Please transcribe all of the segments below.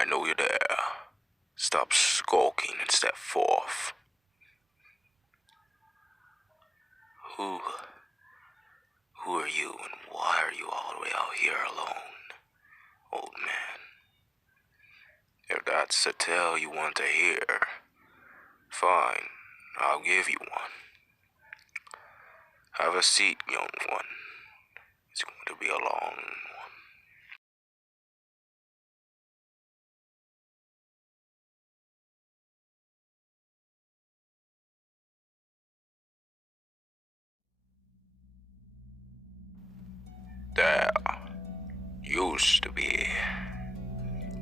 I know you're there. Stop skulking and step forth. Who are you and why are you all the way out here alone, old man? If that's the tale you want to hear, fine, I'll give you one. Have a seat, young one. It's going to be a long one. There used to be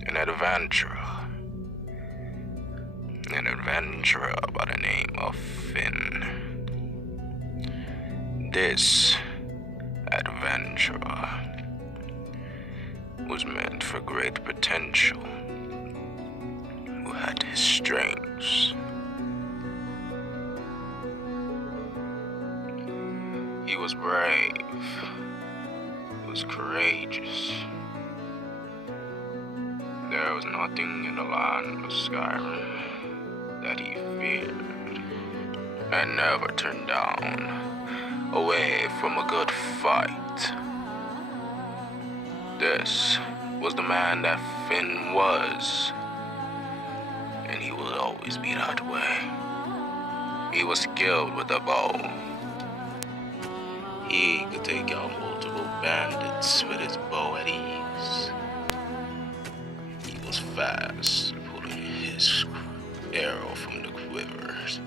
an adventurer by the name of Flynn. This adventurer was meant for great potential, who had his strengths. He was brave, he was courageous. There was nothing in the land of Skyrim that he feared, and never turned down away from a good fight. This was the man that Finn was, and he will always be that way. He was skilled with a bow. He could take out multiple bandits with his bow at ease. He was fast, pulling his arrow from the quivers.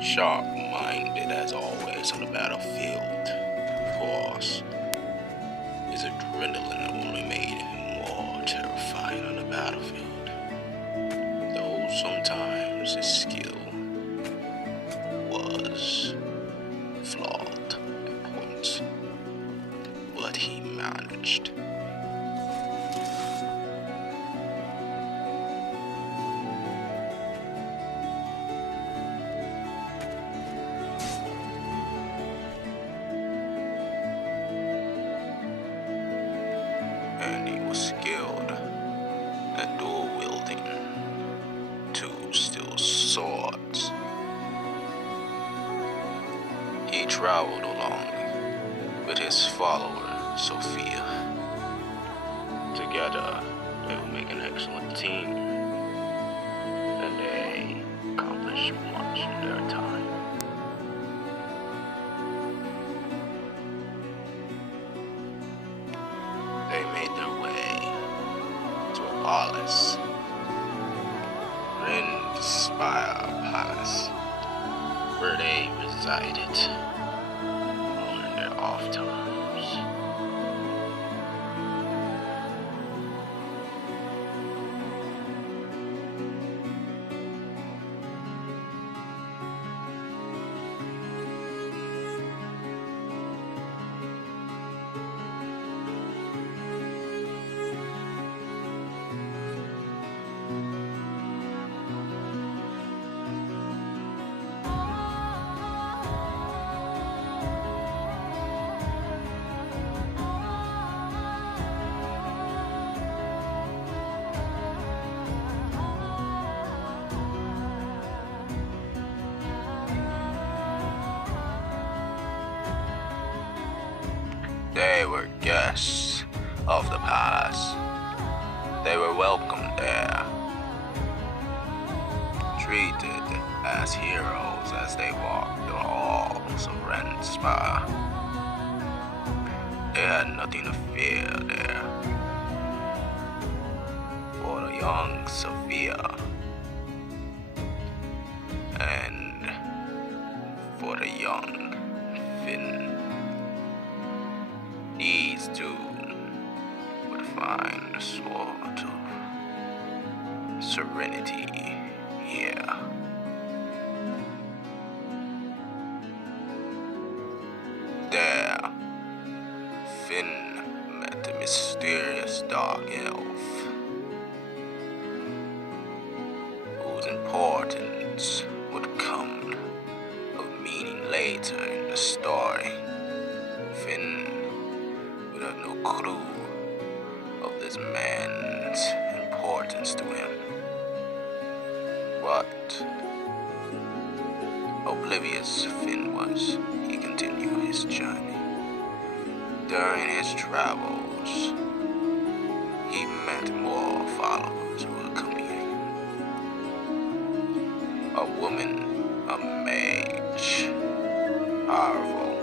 Sharp-minded as always on the battlefield. Of course, his adrenaline only made him more terrifying on the battlefield. Though sometimes his skill was flawed at points, but he managed. And he was skilled at dual wielding 2 steel swords. He traveled along with his follower, Sophia. Together, they would make an excellent team, and they accomplished much in their time. They made their way to a palace, Spire Palace, where they resided on their off times. They were guests of the palace. They were welcomed there, treated as heroes as they walked the halls of Spire. They had nothing to fear there, for the young Sophia and for the young Finn. These two would find a sort of serenity here. There, Finn met a mysterious dark elf, whose importance would come of meaning later in the story. Finn would have no clue of this man's importance happens to him. But oblivious Finn was, he continued his journey. During his travels, he met more followers who accompanied him. A woman, a mage, powerful,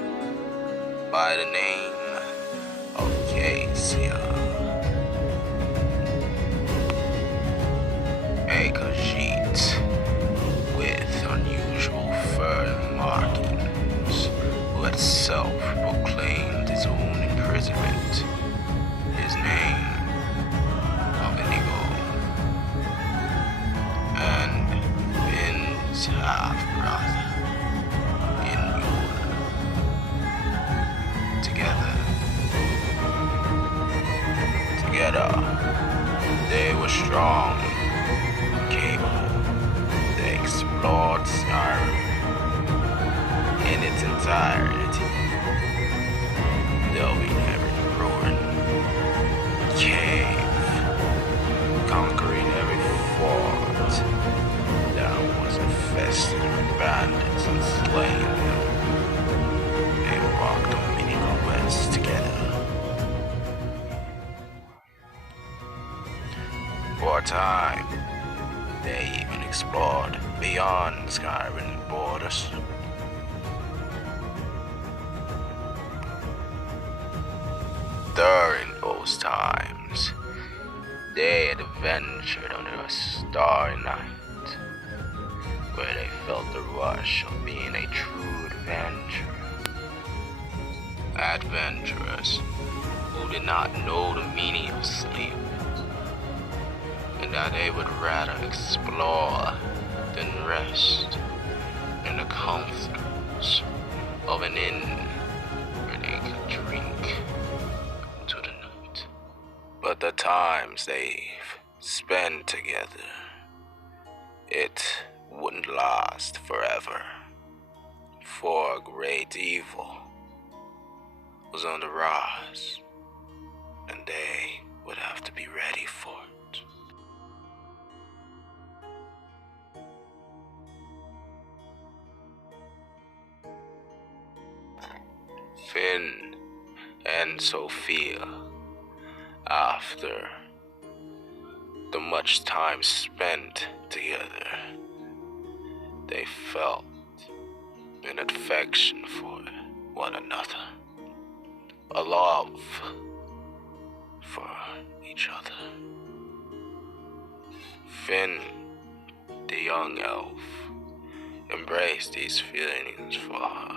by the name of Cassia. A Khajiit with unusual fur markings, who had self-proclaimed his own imprisonment. His name of Inigo, and Finn's half-brother, Inur. Together, they were strong, capable. They explored Skyrim in its entirety, delving every ruin, cave, conquering every fort that was infested with bandits and slaying them. They embarked on many quests together. For a time, they even explored beyond Skyrim's borders. During those times, they had adventured under a starry night, where they felt the rush of being a true adventurer. Adventurers who did not know the meaning of sleep, and that they would rather explore than rest in the comforts of an inn where they could drink to the night. But the times they've spent together, it wouldn't last forever, for a great evil was on the rise, and they would have to be ready for it. Finn and Sophia, after the much time spent together, they felt an affection for one another, a love for each other. Finn, the young elf, embraced these feelings for her.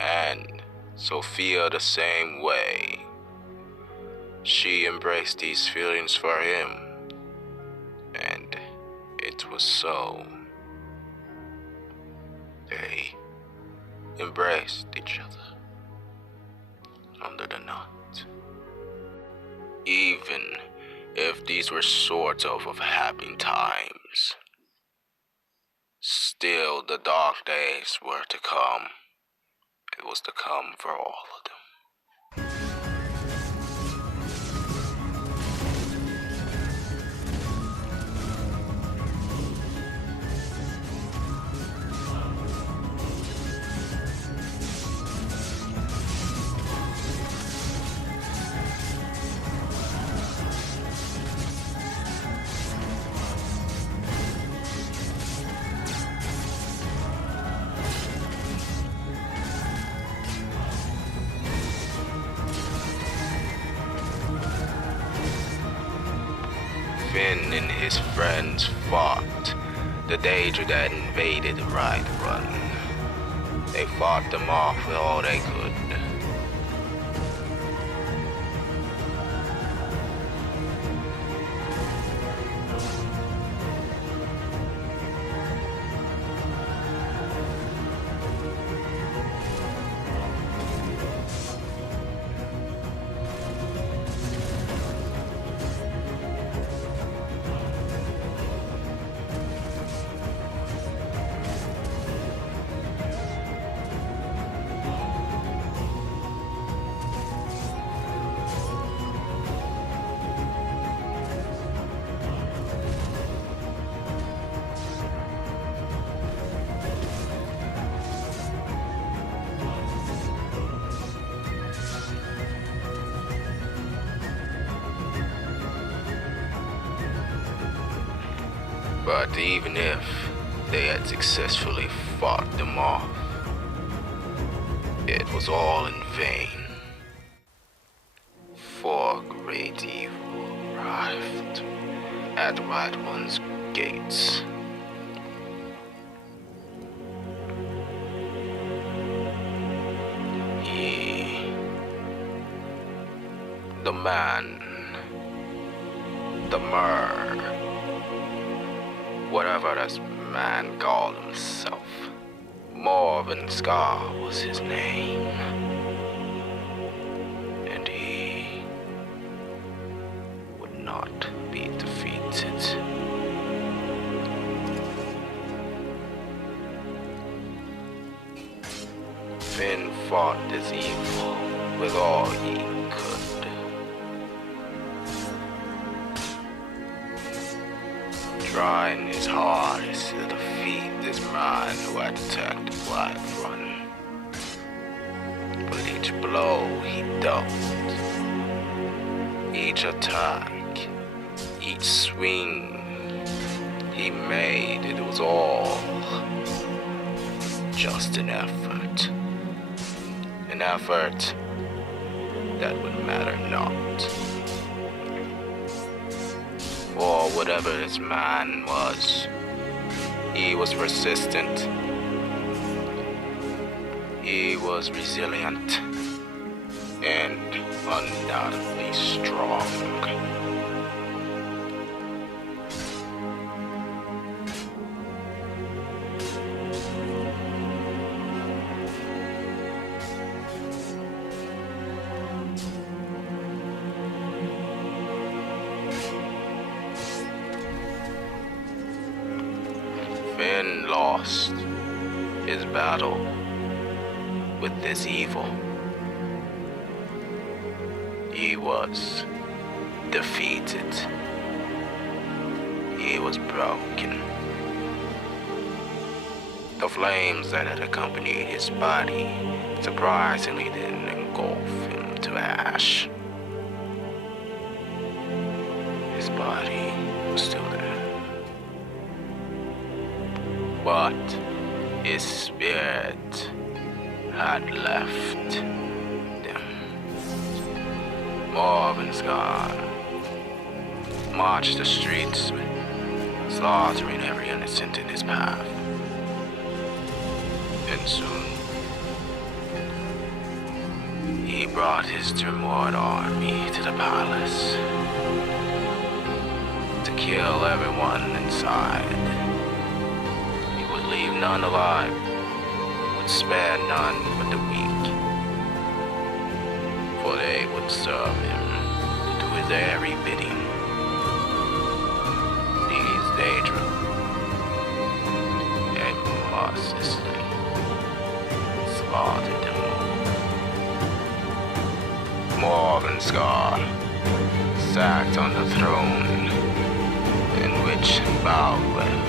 And Sophia the same way. She embraced these feelings for him, and it was so. They embraced each other under the night. Even if these were sort of happy times, still the dark days were to come. It was to come for all of them. Finn and his friends fought the danger that invaded the Right Run. They fought them off with all they could. But even if they had successfully fought them off, it was all in vain. For great evil arrived at the right one's gates. The man, the whatever this man called himself, Morven Scar was his name, and he would not be defeated. Flynn fought this evil with all he could. Trying his hardest to defeat this man who had attacked the Black Run. But each blow he dealt, each attack, each swing he made, it was all just an effort. An effort that would matter not. Or whatever this man was, he was persistent, he was resilient, and undoubtedly strong. Flynn lost his battle with this evil. He was defeated. He was broken. The flames that had accompanied his body surprisingly didn't engulf him to ash. His body was still there. But his spirit had left them. Morven Scar marched the streets, slaughtering every innocent in his path. And soon, he brought his Tremor army to the palace to kill everyone inside. Leave none alive, would spare none but the weak, for they would serve him to do his every bidding. These they drew, and mercilessly slaughtered them all. Morven Scar sat on the throne in which Balref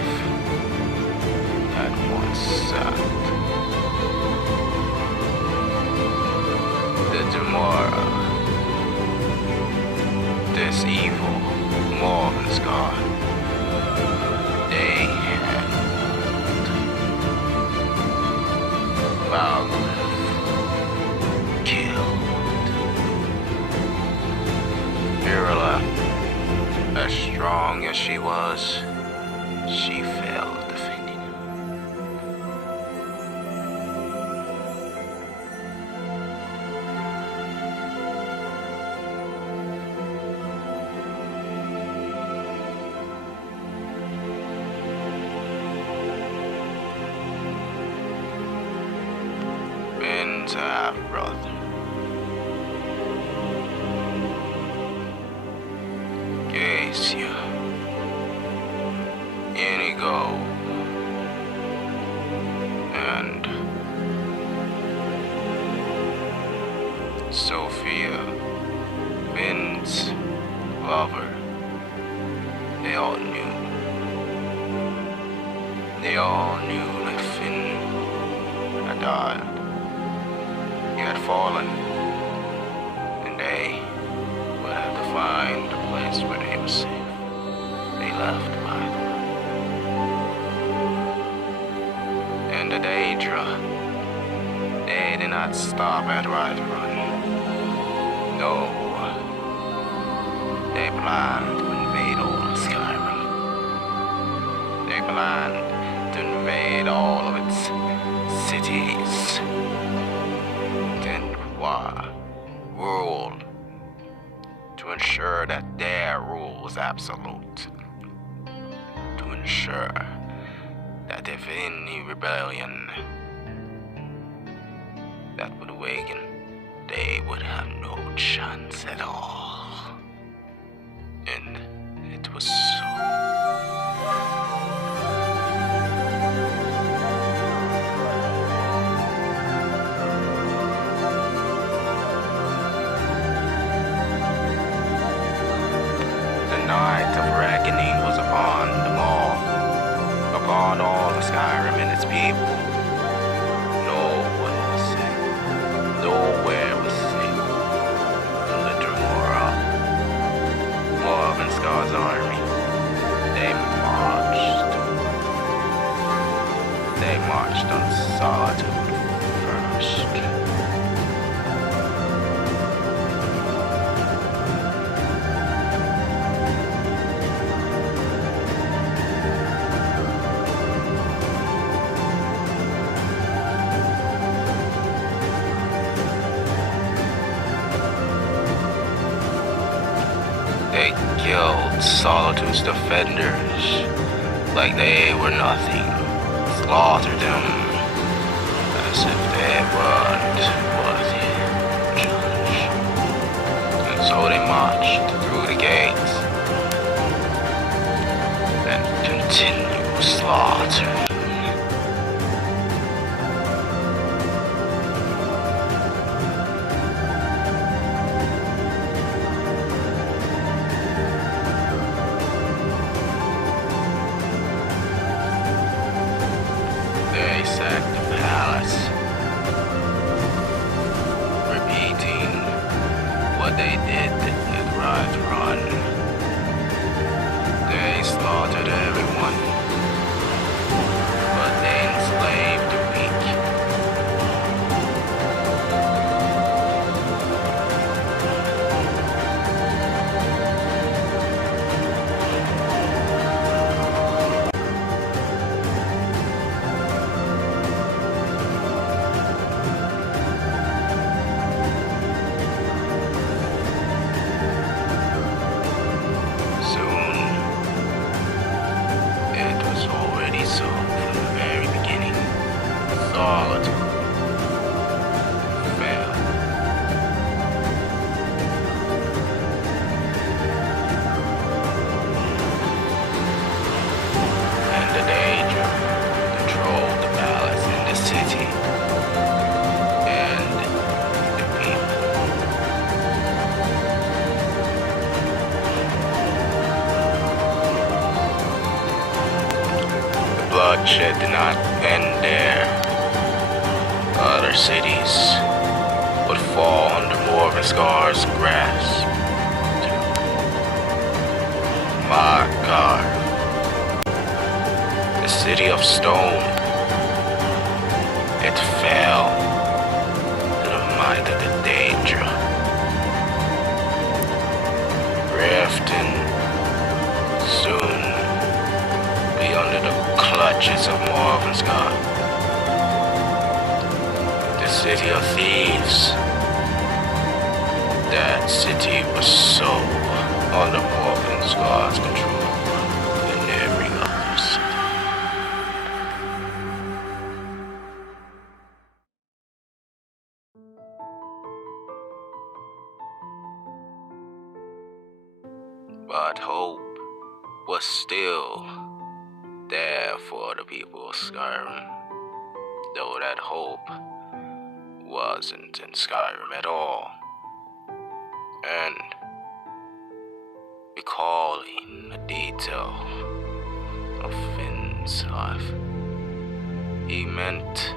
had once sat. The Demora, this evil Morven Scar, they had Balref killed. Mirala, as strong as she was, she failed. Flynn's half-brother Gacia, Inigo, and Sophia, Flynn's lover. They all knew. They all knew that Flynn had died. He had fallen, and they would have to find a place where they were safe. They left, by the way. Daedra, they did not stop at Run. No, they planned to invade all of Skyrim. They planned to invade all of its cities. Then rule to ensure that their rule was absolute. To ensure that if any rebellion that would awaken, they would have no chance at all. And it was so. The night of reckoning was upon them all, upon all the Skyrim and its people. No one was safe, nowhere was safe from the Dremora, Morvenska's army. They marched on Solitude first. They killed Solitude's defenders like they were nothing, slaughtered them as if they weren't worthy judge. And so they marched through the gates and continued slaughtering. They sacked the palace, repeating what they did at Run. They slaughtered everyone, but they enslaved the weak. Soon, it was already so from the very beginning. Solitude fell. And the Daedra controlled the palace and the city and the people. The bloodshed did not end there. Other cities would fall under Morvenska's grasp. My God. The city of stone. It fell to the might of the Daedra. Drifting soon be under the clutches of Morvenska. The city of thieves. That city was so under Morvenska's control than every other city. But hope was still there for the people of Skyrim, though that hope wasn't in Skyrim at all. And recalling a detail of Flynn's life, he met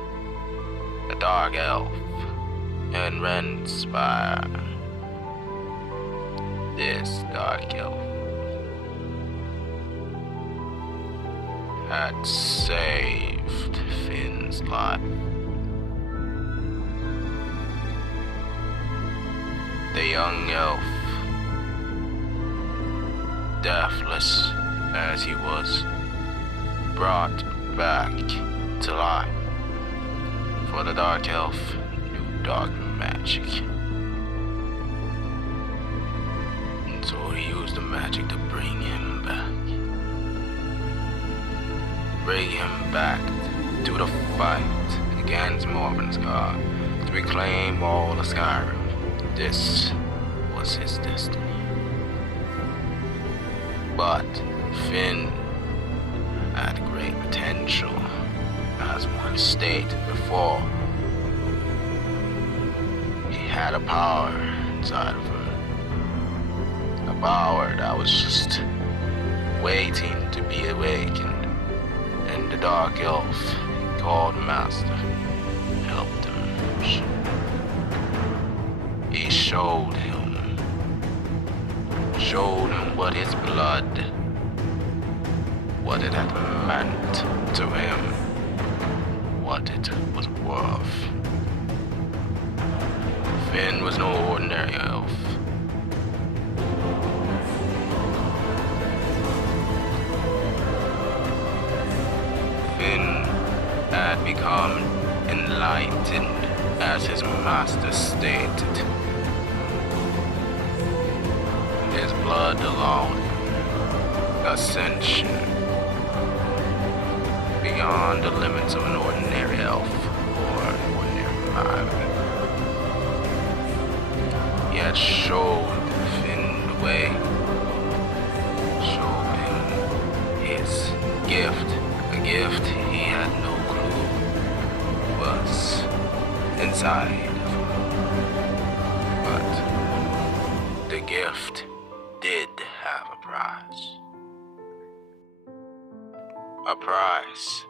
a dark elf in Renspire. This dark elf had saved Finn's life. The young elf, deathless as he was, brought back to life. For the dark elf knew dark magic. And so he used the magic to bring him back. Bring him back to the fight against Morvenskar to reclaim all of Skyrim. This was his destiny. But Finn had great potential, as one stated before. He had a power inside of him. A power that was just waiting to be awakened. And the dark elf called Master helped him. He showed him what his blood, what it had meant to him, what it was worth. Finn was no ordinary elf. Finn had become enlightened, as his master stated. His blood allowed ascension beyond the limits of an ordinary elf or an ordinary man. He had showed Finn the way, showed him his gift, a gift he had no clue was inside of him. But the gift did have a price. A price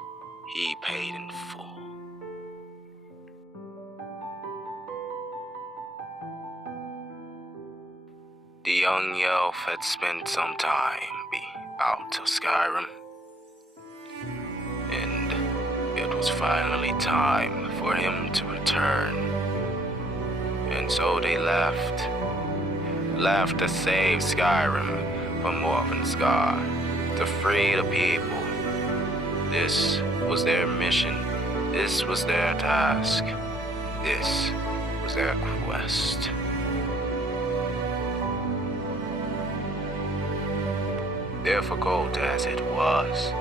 he paid in full. The young elf had spent some time out of Skyrim, and it was finally time for him to return. And so they left to save Skyrim from Morvenskar, to free the people. This was their mission. This was their task. This was their quest. Difficult as it was,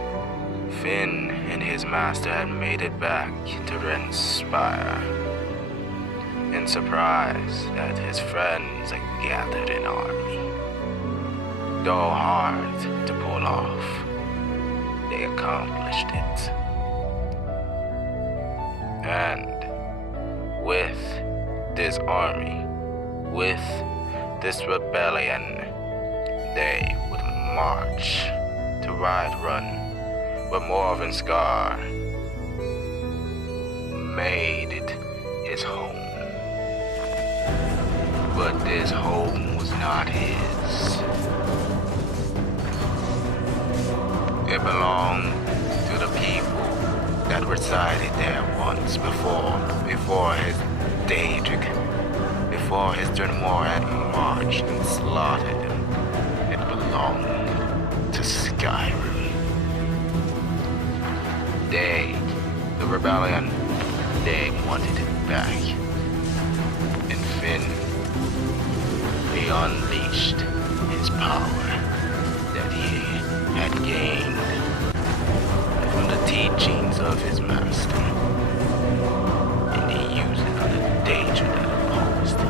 Finn and his master had made it back to Renspire. In surprise that his friends had gathered an army. Though hard to pull off, they accomplished it. And with this army, with this rebellion, they would march to Run, where Morvenskar made it his home. But this home was not his. It belonged to the people that resided there once before his Daedric, before his Drenmor had marched and slaughtered him. It belonged to Skyrim. They, the rebellion, they wanted it back. And Finn, he unleashed his power that he had gained from the teachings of his master, and he used it on the danger that opposed him.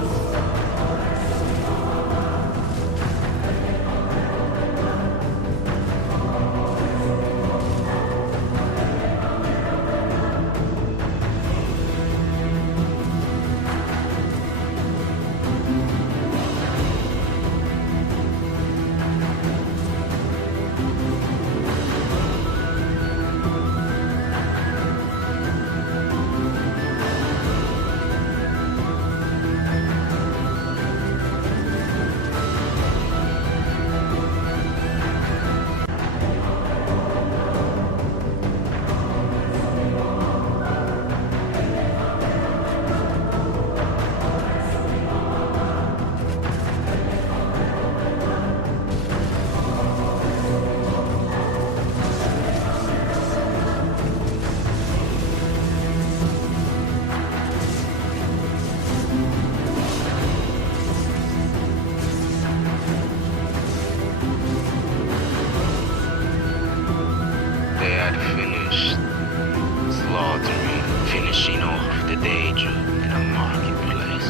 the danger in a marketplace.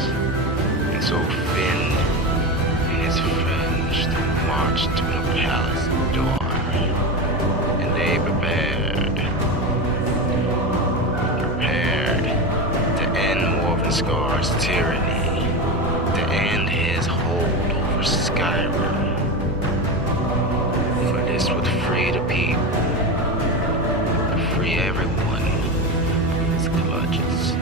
And so Flynn and his friends marched to the palace door, and they prepared to end Morvenscar's tyranny, to end his hold over Skyrim. For this would free the people, free everyone in his clutches.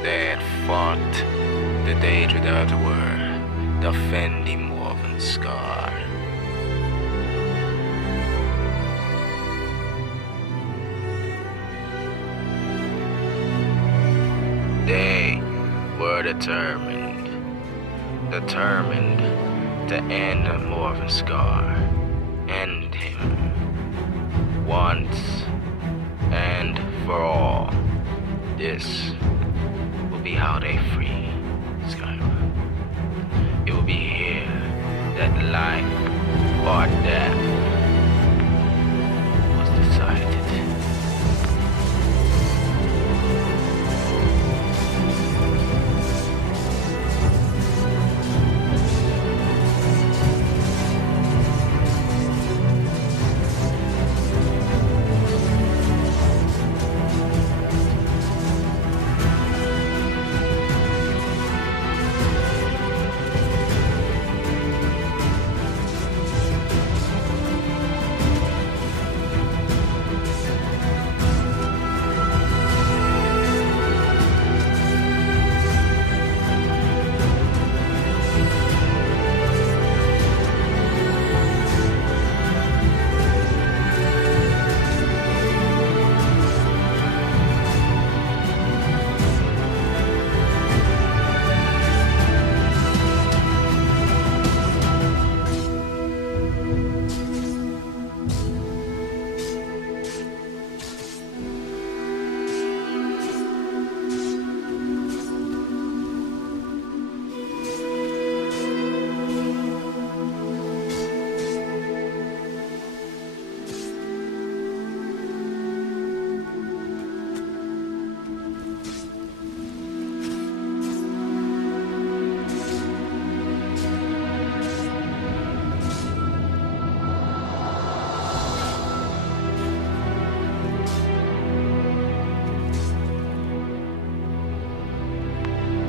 They had fought the danger that were defending Morvenscar. They were determined to end Morvenscar, end him once and for all. This will be how they free Skyrim. It will be here that life or death was decided.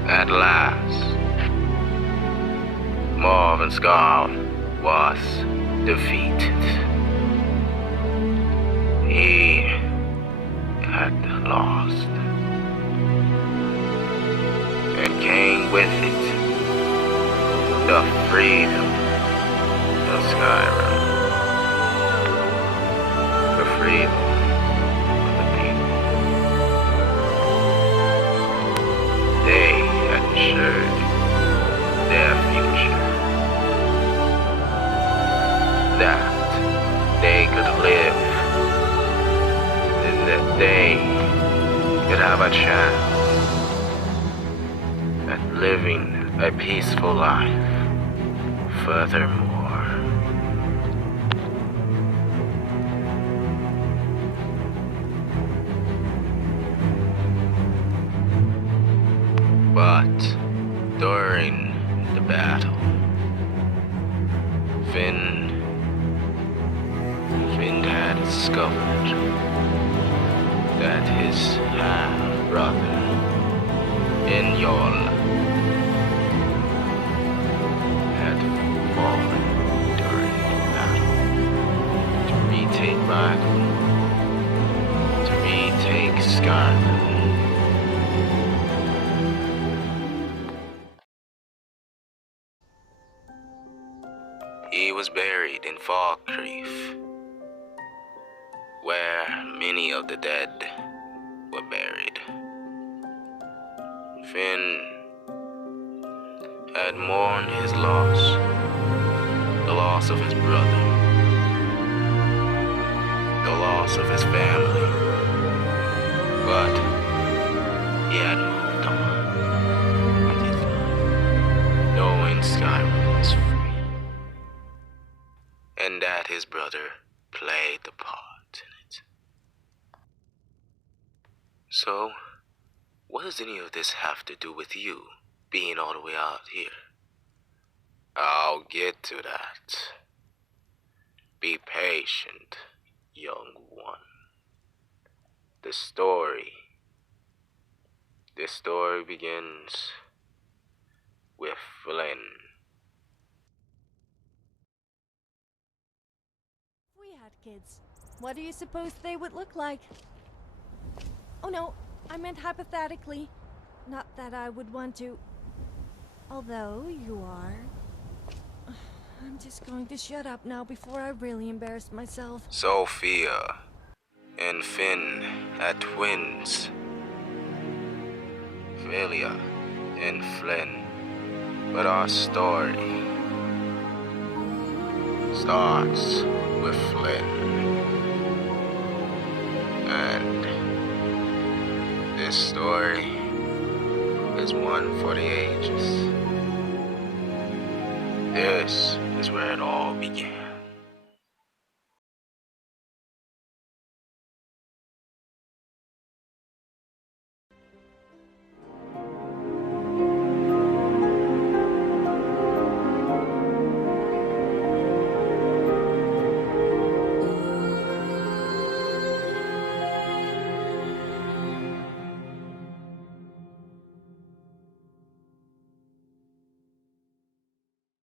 At last, Morvenscar was defeated. He had lost, and came with it the freedom of Skyrim, the freedom of the people. They had ensured their future, that they could live, and that they could have a chance at living a peaceful life. Furthermore, But during the battle, Flynn had discovered that his half-brother, Inyol, had fallen during the battle to retake Skyrim. He was buried in Falkreath, where many of the dead were buried. Flynn had mourned his loss, the loss of his brother, the loss of his family, but he had moved on with his life, knowing Skyrim was free, and that his brother played the part in it. So, what does any of this have to do with you being all the way out here? I'll get to that. Be patient, young one. The story begins with Flynn. If we had kids, what do you suppose they would look like? Oh no, I meant hypothetically. Not that I would want to. Although you are. I'm just going to shut up now before I really embarrass myself. Sophia and Finn had twins. Philia and Flynn. But our story starts with Flynn. And this story is one for the ages. This is where it all began.